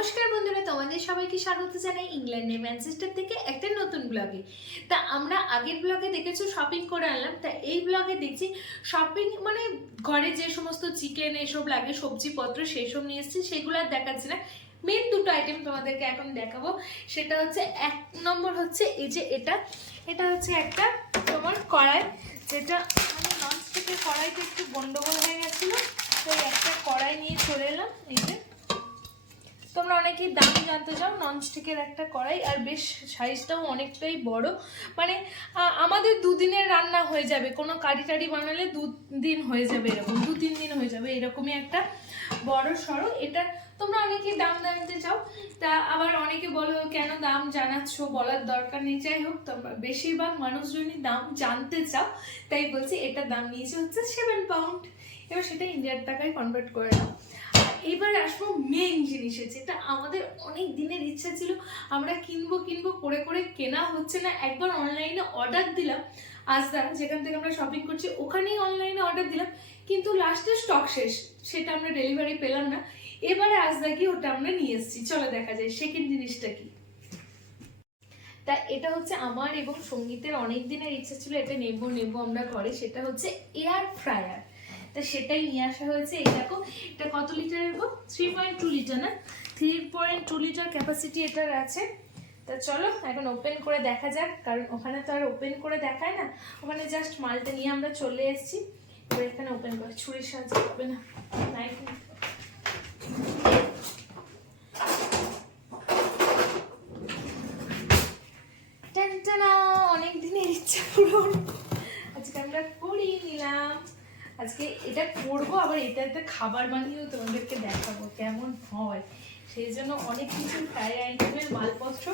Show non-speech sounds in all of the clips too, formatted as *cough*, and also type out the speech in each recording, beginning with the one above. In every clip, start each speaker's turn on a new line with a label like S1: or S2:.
S1: নমস্কার বন্ধুরা, তোমাদের সবাইকে স্বাগত জানাই ইংল্যান্ডের ম্যানচেস্টার থেকে একটা নতুন ব্লগে তা আমরা আগের ব্লগে দেখেছ শপিং করে আনলাম। তা এই ব্লগে দেখছি শপিং মানে ঘরে যে সমস্ত চিকেন এসব লাগে, সবজিপত্র সেই সব নিয়ে এসেছি, সেগুলো আর দেখাচ্ছি না। মেন দুটো আইটেম তোমাদেরকে এখন দেখাবো। সেটা হচ্ছে, এক নম্বর হচ্ছে, এই যে এটা এটা হচ্ছে একটা তোমার কড়াই, যেটা মানে ননস্টিকের কড়াইটা একটু গন্ডগোল হয়ে গেছিল তো একটা কড়াই নিয়ে চলে এলাম, এই যে। তোমরা অনেকেই দাম জানতে চাও ননস্টিকের একটা কড়াই, আর বেশ সাইজটাও অনেকটাই বড়। মানে আমাদের দুদিনের রান্না হয়ে যাবে, কোনো কারি টারি বানালে দু দিন হয়ে যাবে এরকম দু তিন দিন হয়ে যাবে, এরকমই একটা বড় সড়ো। এটা তোমরা অনেকেই দাম জানতে চাও, তা আবার অনেকে বলো, কেন দাম জানাচ্ছ বলার দরকার নেই। যাই হোক, তোমরা বেশিরভাগ মানুষজনই দাম জানতে চাও, তাই বলছি, এটা দাম নিয়েছে হচ্ছে সেভেন পাউন্ড এবার সেটা ইন্ডিয়ার টাকায় কনভার্ট করে আর এবার আসব মেন জিনিসে, যেটা আমাদের অনেক দিনের ইচ্ছা ছিল। আমরা কিনবো কিনবো, করে করে কেনা হচ্ছে না। একবার অনলাইনে অর্ডার দিলাম আজদা যেখান থেকে আমরা শপিং করছি, ওখানেই অনলাইনে অর্ডার দিলাম। কিন্তু লাস্টে স্টক শেষ, সেটা আমরা ডেলিভারি পেলাম না। এবারে আজদা কি ওটা আমরা নিয়ে এসেছি। চলো দেখা যায় সেকেন্ড জিনিসটা কি? তা এটা হচ্ছে আমার এবং সঙ্গীতের অনেক দিনের ইচ্ছা ছিল, এটা নেব নেব আমরা ঘরে। সেটা হচ্ছে এয়ার ফ্রায়ার তা সেটাই নিয়ে আসা হয়েছে। এই দেখো, এটা কত লিটার গো? থ্রি পয়েন্ট টু লিটার না? Three point two litre capacity এটার আছে। তা চলো, এখন ওপেন করে দেখা যাক, কারণ ওখানে তো আর ওপেন করে দেখায় না। ওখানে জাস্ট মালটা নিয়ে আমরা চলে এসেছি। এবার এখানে ওপেন করে। ছুরির সাহায্যে হবে না। নাইফ টানটানা অনেক দিনের ইচ্ছা পূরণ আজকে আমরা করিয়ে নিলাম আজকে এটা করব আবার এটা একটা খাবার বানিয়েও তোমাদেরকে দেখাবো, কেমন হয়। সেই জন্য অনেক কিছু ফ্রাই আইটেমের মালপত্র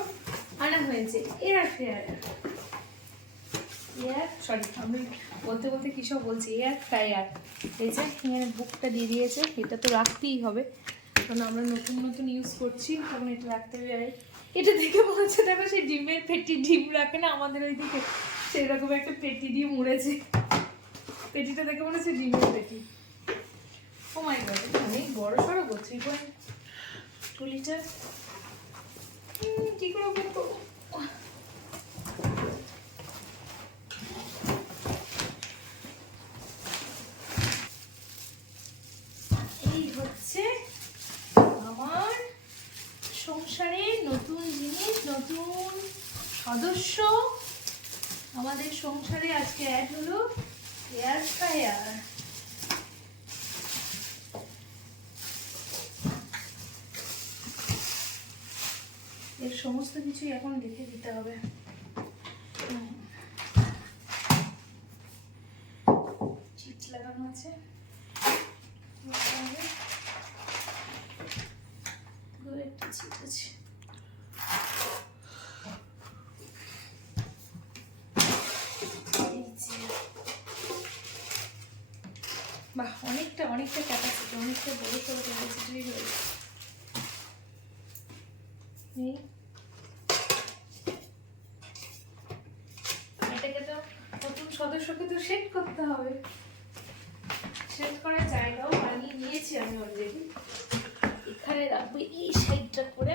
S1: আনা হয়েছে। এয়ার ফ্রায়ার এয়ার সরি আমি বলতে বলতে কী সব বলছি? এয়ার ফ্রায়ার এই যে, এখানে বুকটা দিয়ে দিয়েছে, এটা তো রাখতেই হবে। কারণ আমরা নতুন নতুন ইউজ করছি, তখন এটা রাখতে হবে। এটা দেখে হচ্ছে দেখো সেই ডিমের পেটি, ডিম রাখে না আমাদের ওইদিকে। সেরকম একটা পেটি দিয়ে মুড়েছে। পেটিটা দেখে মনে হচ্ছে ডিমের পেটি। ও মাই গড অনেক বড় সড়ো গো থ্রি পয়েন্ট টু লিটার কী করে করব এই হচ্ছে আমার সংসারে নতুন জিনিস, নতুন সদস্য। আমাদের সংসারে আজকে অ্যাড হলো এয়ার ফ্রায়ার এর সমস্ত কিছুই এখন দেখে দিতে হবে। চিপস লাগানো আছে। একটা বাহ, অনেকটা অনেকটা ক্যাপাসিটি অনেকটা বড় সড়ো ক্যাপাসিটি রয়েছে এই এটাকে তো নতুন তো সেট করতে হবে। সেট করার জায়গাও বানিয়ে নিয়েছি আমি অলরেডি এখানে রাখব এই সাইডটা করে।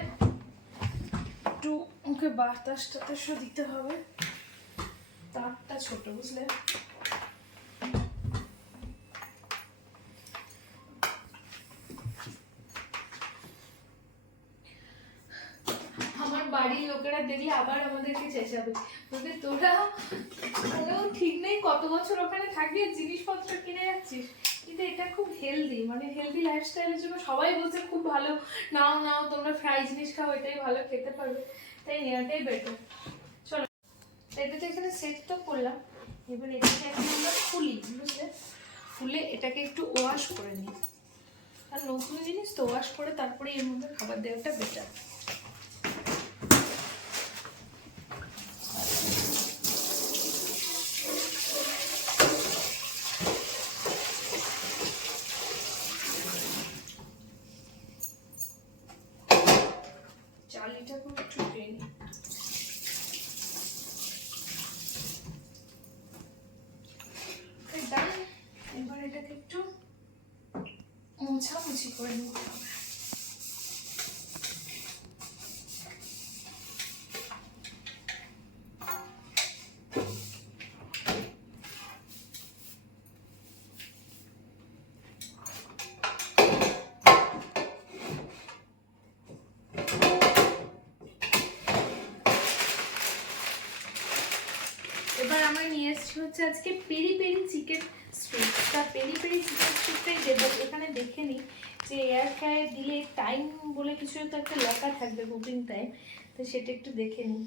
S1: একটু ওকে বাতাস টাতাসও দিতে হবে। তারটা ছোট, বুঝলে? আমার বাড়ির লোকেরা দেখলে আবার আমাদেরকে চেঁচাবে বলবে তোরা কোনো ঠিক নেই, কত বছর ওখানে থাকবি জিনিসপত্র কিনে যাচ্ছিস? কিন্তু এটা খুব হেলদি মানে হেলদি লাইফস্টাইলের জন্য সবাই বলছে, খুব ভালো, নাও নাও, তোমরা ফ্রাই জিনিস খাও, এটাই ভালো, খেতে পারবে। তাই নেওয়াটাই বেটার চলো এটা তো এখানে সেট তো করলাম। এবার এটাকে এখন আমরা খুলি বুঝলে? খুলে এটাকে একটু ওয়াশ করে নিই। আর নতুন জিনিস তো ওয়াশ করে তারপরে এর মধ্যে খাবার দেওয়াটা বেটার চালিটাকে একটু টেনে এবার এটাকে একটু মোছামুছি করে নিতে আজকে পেরি পেরি চিকেন স্ট্রিপ তা পেরি পেরি চিকেন স্ট্রিপটাই দেবো। এখানে দেখে নিই যে এয়ার ফ্রায়ার দিলে টাইম বলে কিছু তো একটা লেখা থাকবে কুকিং টাইম তো সেটা একটু দেখে নিই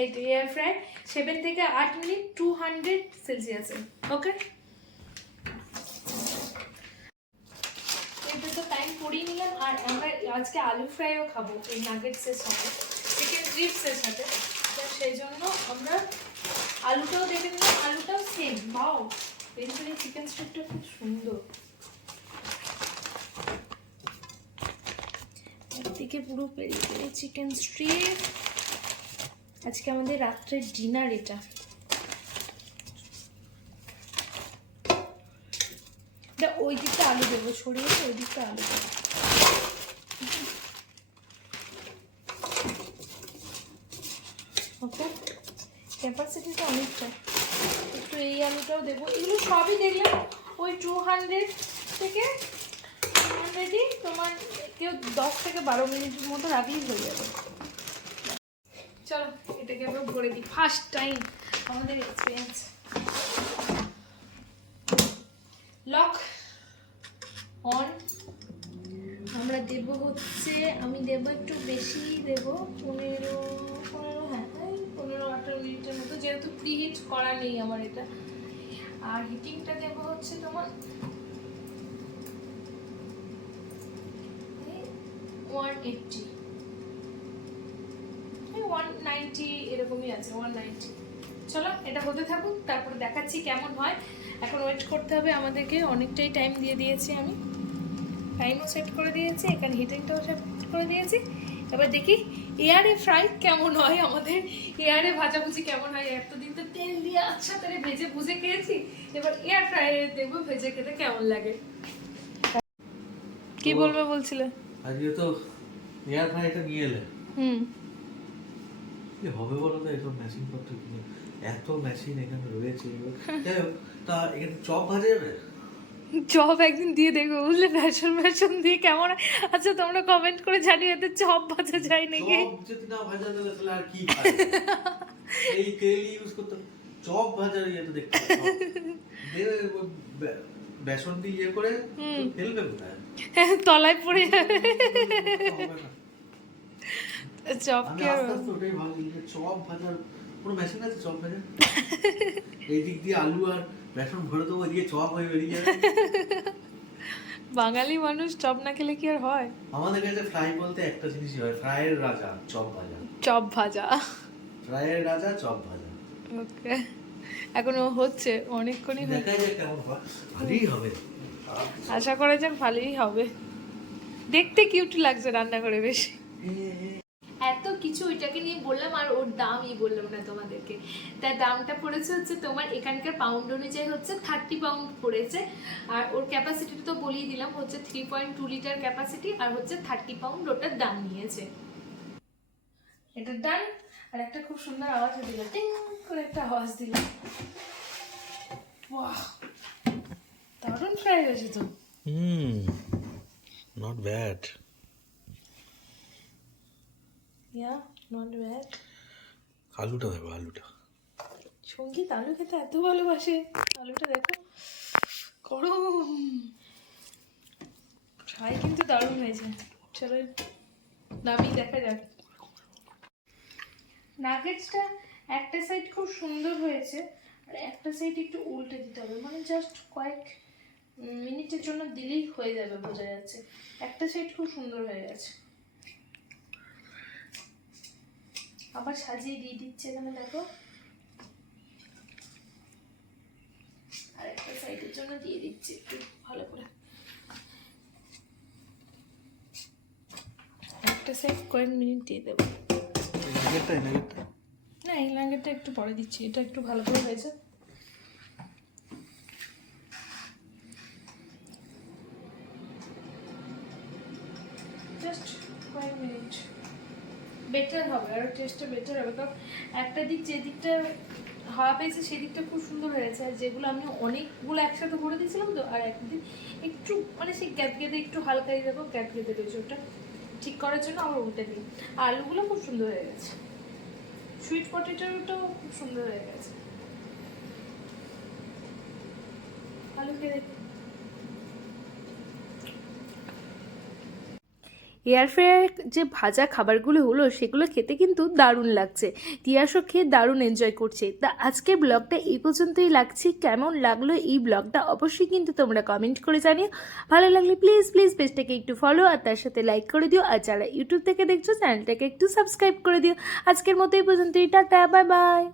S1: এই তো এয়ার ফ্রাই সেভেন থেকে আট মিনিট টু হান্ড্রেড সেলসিয়াসে ওকে এটা তো টাইম পড়িয়ে নিলাম, আর আমরা আজকে আলু ফ্রাইও খাব, এই নাগেটসের সঙ্গে চিকেন স্ট্রিপসের সাথে। সেই জন্য আমরা আলুটাও দেখে নিলাম আলুটাও সেম বাও পেরি চিকেন স্ট্রিপটা খুব সুন্দর। একদিকে পুরো পেরি পেরি চিকেন স্ট্রিপ আজকে আমাদের রাত্রের ডিনার এটা। ওই দিকটা আলু দেবো, ছড়িয়ে ওই দিকটা আলু দেবো ওকে ক্যাপাসিটিটা অনেকটা। একটু এই আলুটাও দেবো। এগুলো সবই দেখলাম, ওই টু হান্ড্রেড থেকে টু হান্ড্রেডই তোমার কেউ দশ থেকে বারো মিনিটের মতো রাখলেই হয়ে যাবে। চলো, এটাকে আমরা ভরে দিই। ফার্স্ট টাইম আমাদের এক্সপিরিয়েন্স লক অন আমরা দেব হচ্ছে, আমি দেব একটু বেশি দেব, পনেরো পনেরো হ্যাঁ। আঠারো মিনিটের মতো, যেহেতু প্রি হিট করা নেই আমার এটা। আর হিটিংটা দেব হচ্ছে তোমার ওয়ান এইটটি ওয়ান নাইনটি এরকমই আছে ওয়ান নাইনটি চলো, এটা হতে থাকুক, তারপর দেখাচ্ছি কেমন হয়। এখন ওয়েট করতে হবে আমাদেরকে, অনেকটাই টাইম দিয়ে দিয়েছি আমি। টাইমও সেট করে দিয়েছি, এখানে হিটিংটাও সেট করে দিয়েছি। এবার দেখি এয়ারে ফ্রাই কেমন হয়? আমাদের এয়ারে ভাজাভুজি কেমন হয়? এতদিন তো তেল দিয়ে আচ্ছা তাহলে ভেজে ভুজে খেয়েছি। এবার এয়ার ফ্রাইয়ে দেখব ভেজে খেতে কেমন লাগে। কি বলবে বলছিলে?
S2: আজকে তো এয়ার ফ্রাইটা নিয়ে এলে।
S1: হুম।
S2: কি হবে বলো তো এসব মেশিন পত্র কিনে। এত মেশিন এখানে রয়েছে। তা এখানে চপ ভাজা যাবে?
S1: চপ একদিন দিয়ে দেখব বুঝলে? ফ্যাশন ফ্যাশন দিয়ে কেমন? আচ্ছা তোমরা কমেন্ট করে জানিও এতে চপ ভাজা যায় নাকি?
S2: যদি না ভাজা তাহলে তাহলে আর কি এই তেল ইউজ করতে চপ ভাজার ইয়েটা দেখতে বেসন দিয়ে ইয়ে করে ফেলবে কোথায়?
S1: তলায় পড়ে যাবে। চপ
S2: আমি
S1: কি আর
S2: চপ ভাজার মেশিন আছে চপ ভাজার এই দিক দিয়ে আলু আর বেসন ভরে দেবো ওইদিকে চপ হয়ে বেরিয়ে যাবে। *laughs*
S1: বাঙালি মানুষ চপ না খেলে কি আর হয়?
S2: আমাদের কাছে ফ্রাই বলতে একটা জিনিসই হয় ফ্রাইয়ের রাজা চপ ভাজা।
S1: চপ ভাজা।
S2: ফ্রাইয়ের রাজা চপ ভাজা।
S1: ওকে। এখনও হচ্ছে অনেকক্ষণই।
S2: দেখা যায় কেমন হয়। ভালোই হবে।
S1: আশা করা যাক ভালোই হবে। দেখতে কিউট লাগছে রান্না করে বেশি এত কিছু ওইটাকে নিয়ে বললাম আর ওর দামই বললাম না তোমাদেরকে। তার দামটা পড়েছে হচ্ছে তোমার এখানকার পাউন্ড অনুযায়ী হচ্ছে থার্টি পাউন্ড পড়েছে। আর ওর ক্যাপাসিটি তো বলেই দিলাম, হচ্ছে three point two litre capacity আর হচ্ছে থার্টি পাউন্ড ওটার দাম নিয়েছে। এটা ডান আর একটা খুব সুন্দর আওয়াজ দিল টিং করে একটা আওয়াজ দিল। বাহ দারুণ ফ্রাই হয়েছে তো।
S2: হুম not bad
S1: yeah not bad
S2: আলুটা দেখো আলুটা।
S1: সংগীত আলু খেতে এত ভালোবাসে। আলুটা দেখো। গরম। ফ্রাই কিন্তু দারুণ হয়েছে। চলো নামিয়ে দেখা যাক। নাগেটসটা একটা সাইড খুব সুন্দর হয়েছে আর একটা সাইড একটু উল্টে দিতে হবে। মানে জাস্ট কয়েক মিনিটের জন্য দিলেই হয়ে যাবে বোঝা যাচ্ছে। একটা সাইড খুব সুন্দর হয়ে গেছে। আবার সাজিয়ে দিয়ে দিচ্ছে এখানে দেখো। আর একটা সাইডের জন্য দিয়ে দিচ্ছি একটু ভালো করে। একটা সাইড কয়েক মিনিট দিয়ে দেবো। না এই লাঙ্গেরটা একটু পরে দিচ্ছি এটা একটু ভালো করে হয়েছে। জাস্ট কয়েক মিনিট। বেটার হবে আরও টেস্টটা বেটার হবে। কারণ একটা দিক যে দিকটা হাওয়া পেয়েছে সেই দিকটা খুব সুন্দর হয়েছে। আর যেগুলো আমি অনেকগুলো একসাথে করে দিয়েছিলাম তো, আর একদিন একটু মানে সেই গ্যাপ গেঁদে একটু হালকা দিয়ে দেবো গ্যাপ গেঁদে রয়েছে, ওটা ঠিক করার জন্য আবার উল্টে দিই আর আলুগুলো খুব সুন্দর হয়ে গেছে। সুইট পটেটোটাও খুব সুন্দর হয়ে গেছে। ভালো খেয়ে দেখি এয়ার ফ্রায়ার যে ভাজা খাবারগুলো হলো, সেগুলো খেতে কিন্তু দারুণ লাগছে। তিয়াসও খেয়ে দারুণ এনজয় করছে। তা আজকের ব্লগটা এই পর্যন্তই লাগছে। কেমন লাগল এই ব্লগটা অবশ্যই কিন্তু তোমরা কমেন্ট করে জানিও। ভালো লাগলে প্লিজ প্লিজ পেজটাকে একটু ফলো আর তার সাথে লাইক করে দিও। আর যারা ইউটিউব থেকে দেখছ চ্যানেলটাকে একটু সাবস্ক্রাইব করে দিও। আজকের মতো এই পর্যন্তই। Tata bye bye